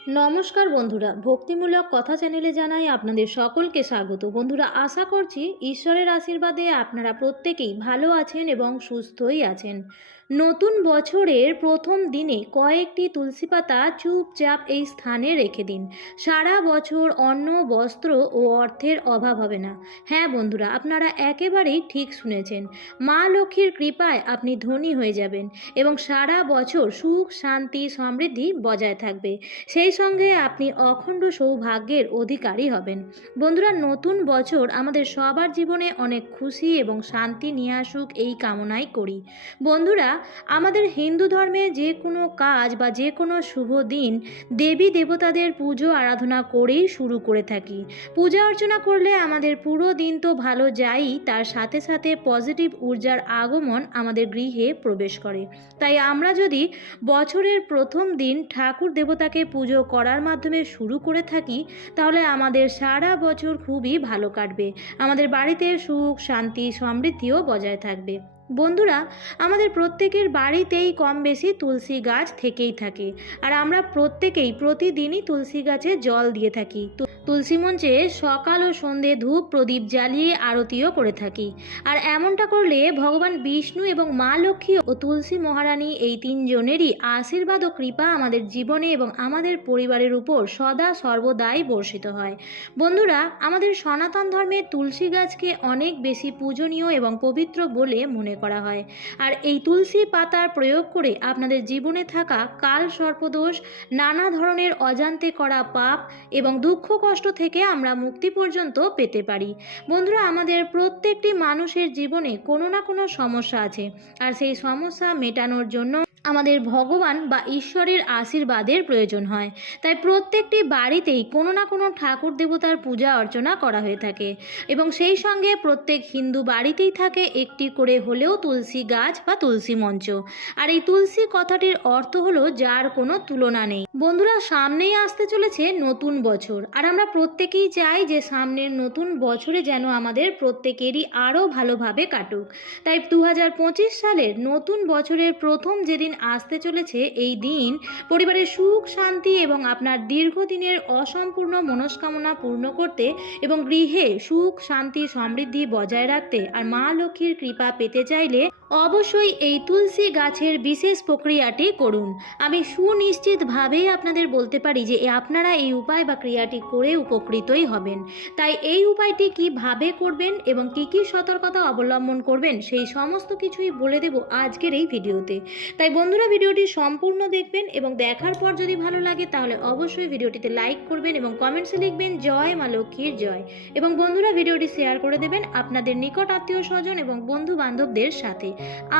নমস্কার বন্ধুরা, ভক্তিমূলক কথা চ্যানেলে জানাই আপনাদের সকলকে স্বাগত। বন্ধুরা, আশা করছি ঈশ্বরের আশীর্বাদে আপনারা প্রত্যেকেই ভালো আছেন এবং সুস্থই আছেন। নতুন বছরের প্রথম দিনে কয়েকটি তুলসী পাতা চুপচাপ এই স্থানে রেখে দিন। সারা বছর অন্ন, বস্ত্র ও অর্থের অভাব হবে না। হ্যাঁ বন্ধুরা, আপনারা একেবারেই ঠিক শুনেছেন। মা লক্ষ্মীর কৃপায় আপনি ধনী হয়ে যাবেন এবং সারা বছর সুখ, শান্তি, সমৃদ্ধি বজায় থাকবে। সেই সঙ্গে আপনি অখণ্ড সৌভাগ্যের অধিকারী হবেন। বন্ধুরা, নতুন বছর আমাদের সবার জীবনে অনেক খুশি এবং শান্তি নিয়ে আসুক, এই কামনাই করি। বন্ধুরা, আমাদের হিন্দু ধর্মে যে কোনো কাজ বা যে কোনো শুভ দিন দেবী দেবতাদের পুজো আরাধনা করেই শুরু করে থাকি। পূজা অর্চনা করলে আমাদের পুরো দিন তো ভালো যায়ই, তার সাথে সাথে পজিটিভ ঊর্জার আগমন আমাদের গৃহে প্রবেশ করে। তাই আমরা যদি বছরের প্রথম দিন ঠাকুর দেবতাকে পুজো করার মাধ্যমে শুরু করে থাকি, তাহলে আমাদের সারা বছর খুবই ভালো কাটবে। আমাদের বাড়িতে সুখ, শান্তি, সমৃদ্ধিও বজায় থাকবে। বন্ধুরা, আমাদের প্রত্যেকের বাড়িতেই কম বেশি তুলসী গাছ থেকেই থাকে, আর আমরা প্রত্যেকেই প্রতিদিনই তুলসী গাছে জল দিয়ে থাকি। তুলসী মঞ্চে সকাল ও সন্ধে ধূপ প্রদীপ জ্বালিয়ে আরতিও করে থাকি। আর এমনটা করলে ভগবান বিষ্ণু এবং মা লক্ষ্মী ও তুলসী মহারানী এই তিনজনেরই আশীর্বাদ ও কৃপা আমাদের জীবনে এবং আমাদের পরিবারের উপর সদা সর্বদাই বর্ষিত হয়। বন্ধুরা, আমাদের সনাতন ধর্মে তুলসী গাছকে অনেক বেশি পূজনীয় এবং পবিত্র বলে মনে করা হয়। আর এই তুলসী পাতার প্রয়োগ করে আপনাদের জীবনে থাকা কাল সর্পদোষ, নানা ধরনের অজান্তে করা পাপ এবং দুঃখ কষ্ট থেকে আমরা মুক্তি পর্যন্ত পেতে পারি। বন্ধুরা, আমাদের প্রত্যেকটি মানুষের জীবনে কোনো না কোনো সমস্যা আছে, আর সেই সমস্যা মেটানোর জন্য আমাদের ভগবান বা ঈশ্বরের আশীর্বাদের প্রয়োজন হয়। তাই প্রত্যেকটি বাড়িতেই কোনো না কোনো ঠাকুর দেবতার পূজা অর্চনা করা হয়ে থাকে এবং সেই সঙ্গে প্রত্যেক হিন্দু বাড়িতেই থাকে একটি করে হলেও তুলসী গাছ বা তুলসী মঞ্চ। আর এই তুলসী কথাটির অর্থ হলো যার কোনো তুলনা নেই। বন্ধুরা, সামনেই আসতে চলেছে নতুন বছর, আর আমরা প্রত্যেকেই চাই যে সামনের নতুন বছরে যেন আমাদের প্রত্যেকেরই আরও ভালোভাবে কাটুক। তাই 2025 সালের নতুন বছরের প্রথম যেদিন আসতে চলেছে, এই দিন পরিবারের সুখ, শান্তি এবং আপনার দীর্ঘদিনের অসম্পূর্ণ মনস্কামনা পূর্ণ করতে এবং গৃহে সুখ, শান্তি, সমৃদ্ধি বজায় রাখতে আর মা লক্ষ্মীর কৃপা পেতে চাইলে অবশ্যই এই তুলসী গাছের বিশেষ প্রক্রিয়াটি করুন। আমি সুনিশ্চিতভাবেই আপনাদের বলতে পারি যে আপনারা এই উপায় বা ক্রিয়াটি করে উপকৃতই হবেন। তাই এই উপায়টি কিভাবে করবেন এবং কি কি সতর্কতা অবলম্বন করবেন, সেই সমস্ত কিছুই বলে দেব আজকের এই ভিডিওতে। তাই বন্ধুরা, ভিডিওটি সম্পূর্ণ দেখবেন এবং দেখার পর যদি ভালো লাগে তাহলে অবশ্যই ভিডিওটিতে লাইক করবেন এবং কমেন্টসে লিখবেন জয় মা লক্ষ্মীর জয়। এবং বন্ধুরা, ভিডিওটি শেয়ার করে দেবেন আপনাদের নিকট আত্মীয় স্বজন এবং বন্ধু বান্ধবদের সাথে।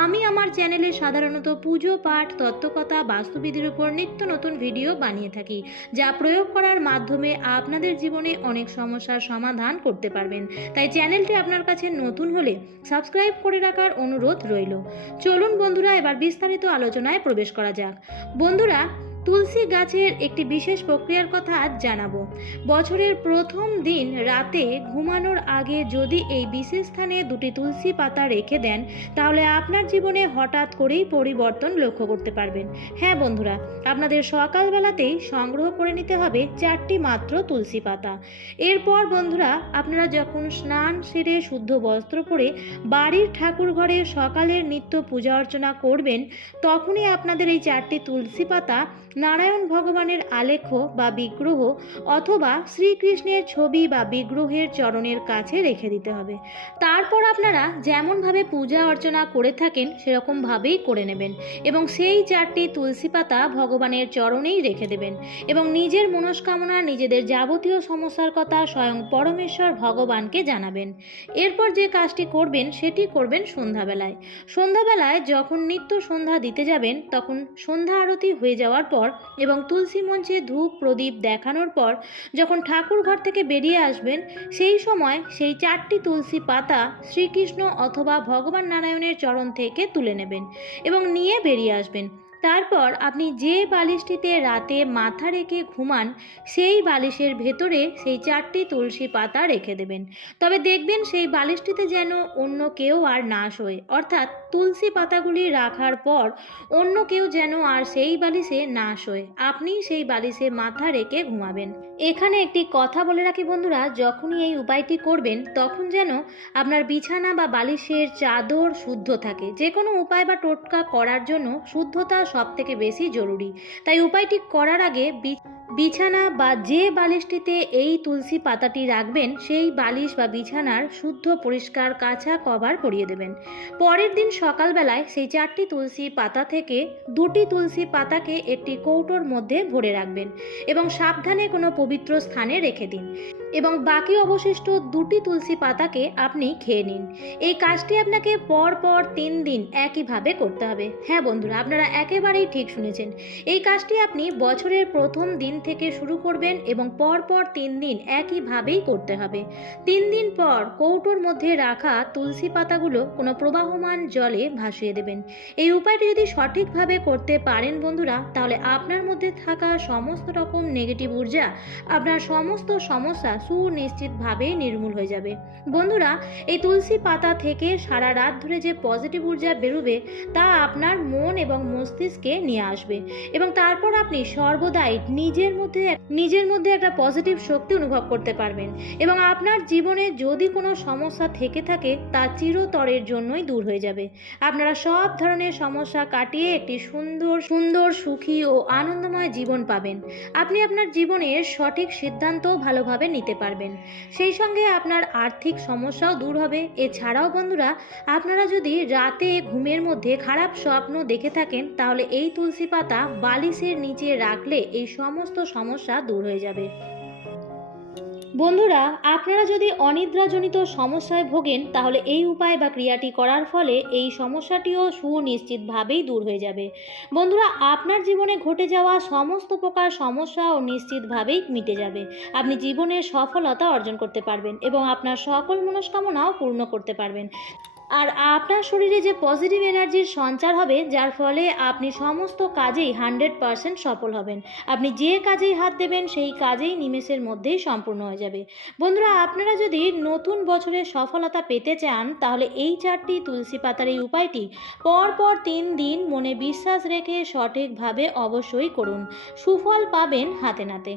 আমি আমার চ্যানেলে সাধারণত পুজো পাঠ, তত্ত্বকথা, বাস্তুবিধির উপর নিত্য নতুন ভিডিও বানিয়ে থাকি, যা প্রয়োগ করার মাধ্যমে আপনাদের জীবনে অনেক সমস্যার সমাধান করতে পারবেন। তাই চ্যানেলটি আপনার কাছে নতুন হলে সাবস্ক্রাইব করে রাখার অনুরোধ রইল। চলুন বন্ধুরা, এবার বিস্তারিত আলোচনায় প্রবেশ করা যাক। বন্ধুরা, তুলসী গাছের একটি বিশেষ প্রক্রিয়ার কথা আজ জানাবো। বছরের প্রথম দিন রাতে ঘুমানোর আগে যদি এই বিশেষ স্থানে দুটি তুলসী পাতা রেখে দেন, তাহলে আপনার জীবনে হঠাৎ করেই পরিবর্তন লক্ষ্য করতে পারবেন। হ্যাঁ বন্ধুরা, আপনাদের সকালবেলাতেই সংগ্রহ করে নিতে হবে 4টি মাত্র তুলসী পাতা। এরপর বন্ধুরা, আপনারা যখন স্নান সেরে শুদ্ধ বস্ত্র পরে বাড়ির ঠাকুর ঘরে সকালের নিত্য পূজা অর্চনা করবেন, তখনই আপনাদের এই 4টি তুলসী পাতা নারায়ণ ভগবানের আলেখ্য বা বিগ্রহ অথবা শ্রীকৃষ্ণের ছবি বা বিগ্রহের চরণের কাছে রেখে দিতে হবে। তারপর আপনারা যেমনভাবে পূজা অর্চনা করে থাকেন সেরকমভাবেই করে নেবেন এবং সেই 4টি তুলসী পাতা ভগবানের চরণেই রেখে দেবেন এবং নিজের মনস্কামনা, নিজেদের যাবতীয় সমস্যার কথা স্বয়ং পরমেশ্বর ভগবানকে জানাবেন। এরপর যে কাজটি করবেন সেটি করবেন সন্ধ্যাবেলায়। সন্ধ্যাবেলায় যখন নিত্য সন্ধ্যা দিতে যাবেন, তখন সন্ধ্যা আরতি হয়ে যাওয়ার পর এবং তুলসী মঞ্চে ধূপ প্রদীপ দেখানোর পর যখন ঠাকুর ঘর থেকে বেরিয়ে আসবেন, সেই সময় সেই 4টি তুলসী পাতা শ্রীকৃষ্ণ অথবা ভগবান নারায়ণের চরণ থেকে তুলে নেবেন এবং নিয়ে বেরিয়ে আসবেন। তারপর আপনি যে বালিশটিতে রাতে মাথা রেখে ঘুমান সেই বালিশের ভেতরে সেই 4টি তুলসী পাতা রেখে দেবেন। তবে দেখবেন সেই বালিশটিতে যেন অন্য কেউ আর না শোয়, অর্থাৎ তুলসী পাতাগুলি রাখার পর অন্য কেউ যেন আর সেই বালিশে না শোয়, আপনি সেই বালিশে মাথা রেখে ঘুমাবেন। এখানে একটি কথা বলে রাখি বন্ধুরা, যখনই এই উপায়টি করবেন তখন যেন আপনার বিছানা বা বালিশের চাদর শুদ্ধ থাকে। যে কোনো উপায় বা টোটকা করার জন্য শুদ্ধতা সবথেকে বেশি জরুরি। তাই উপায়টি করার আগে বিছানা বা যে বালিশটিতে এই তুলসী পাতাটি রাখবেন সেই বালিশ বা বিছানার শুদ্ধ পরিষ্কার কাঁচা কভার পরিয়ে দেবেন। পরের দিন সকালবেলায় সেই 4টি তুলসী পাতা থেকে 2টি তুলসী পাতাকে একটি কৌটোর মধ্যে ভরে রাখবেন এবং সাবধানে কোনো পবিত্র স্থানে রেখে দিন এবং বাকি অবশিষ্ট 2টি তুলসী পাতাকে আপনি খেয়ে নিন। এই কাজটি আপনাকে পর 3 দিন একইভাবে করতে হবে। হ্যাঁ বন্ধুরা, আপনারা একেবারেই ঠিক শুনেছেন। এই কাজটি আপনি বছরের প্রথম দিন থেকে শুরু করবেন এবং পর 3 দিন একইভাবেই করতে হবে। 3 দিন পর কৌটোর মধ্যে রাখা তুলসী পাতাগুলো কোনো প্রবাহমান জলে ভাসিয়ে দেবেন। এই উপায়টি যদি সঠিকভাবে করতে পারেন বন্ধুরা, তাহলে আপনার মধ্যে থাকা সমস্ত রকম নেগেটিভ ঊর্জা, আপনার সমস্ত সমস্যা সুনিশ্চিতভাবে নির্মূল হয়ে যাবে। বন্ধুরা, এই তুলসী পাতা থেকে সারা রাত ধরে যে পজিটিভ ঊর্জা বেরোবে তা আপনার মন এবং মস্তিষ্কে নিয়ে আসবে এবং তারপর আপনি সর্বদাই নিজের মধ্যে একটা পজিটিভ শক্তি অনুভব করতে পারবেন এবং আপনার জীবনে যদি কোনো সমস্যা থেকে থাকে তা চিরতরের জন্যই দূর হয়ে যাবে। আপনারা সব ধরনের সমস্যা কাটিয়ে একটি সুন্দর সুখী ও আনন্দময় জীবন পাবেন। আপনি আপনার জীবনের সঠিক সিদ্ধান্তও ভালোভাবে নিতে পারবেন। সেই সঙ্গে আপনার আর্থিক সমস্যাও দূর হবে। এছাড়াও বন্ধুরা, আপনারা যদি রাতে ঘুমের মধ্যে খারাপ স্বপ্ন দেখে থাকেন তাহলে এই তুলসী পাতা বালিশের নিচে রাখলে এই সমস্ত সমস্যা দূর হয়ে যাবে। বন্ধুরা, আপনারা যদি অনিদ্রাজনিত সমস্যায় ভোগেন তাহলে এই উপায় বা ক্রিয়াটি করার ফলে এই সমস্যাটিও সুনিশ্চিতভাবেই দূর হয়ে যাবে। বন্ধুরা, আপনার জীবনে ঘটে যাওয়া সমস্ত প্রকার সমস্যাও নিশ্চিতভাবেই মিটে যাবে। আপনি জীবনের সফলতা অর্জন করতে পারবেন এবং আপনার সকল মনস্কামনাও পূর্ণ করতে পারবেন। আর আপনার শরীরে যে পজিটিভ এনার্জির সঞ্চার হবে, যার ফলে আপনি সমস্ত কাজেই 100% সফল হবেন। আপনি যে কাজেই হাত দেবেন সেই কাজেই নিমেষের মধ্যেই সম্পূর্ণ হয়ে যাবে। বন্ধুরা, আপনারা যদি নতুন বছরে সফলতা পেতে চান তাহলে এই 4টি তুলসী পাতার এই উপায়টি পর 3 দিন মনে বিশ্বাস রেখে সঠিকভাবে অবশ্যই করুন। সুফল পাবেন হাতে নাতে।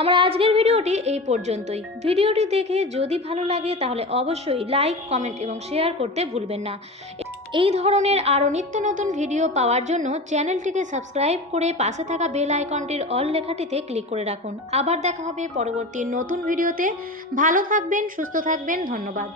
আমার আজকের ভিডিওটি এই পর্যন্তই। ভিডিওটি দেখে যদি ভালো লাগে তাহলে অবশ্যই লাইক, কমেন্ট এবং শেয়ার করতে ভুলবেন না। এই ধরনের আরও নিত্য নতুন ভিডিও পাওয়ার জন্য চ্যানেলটিকে সাবস্ক্রাইব করে পাশে থাকা বেল আইকনটির অল লেখাটিতে ক্লিক করে রাখুন। আবার দেখা হবে পরবর্তী নতুন ভিডিওতে। ভালো থাকবেন, সুস্থ থাকবেন। ধন্যবাদ।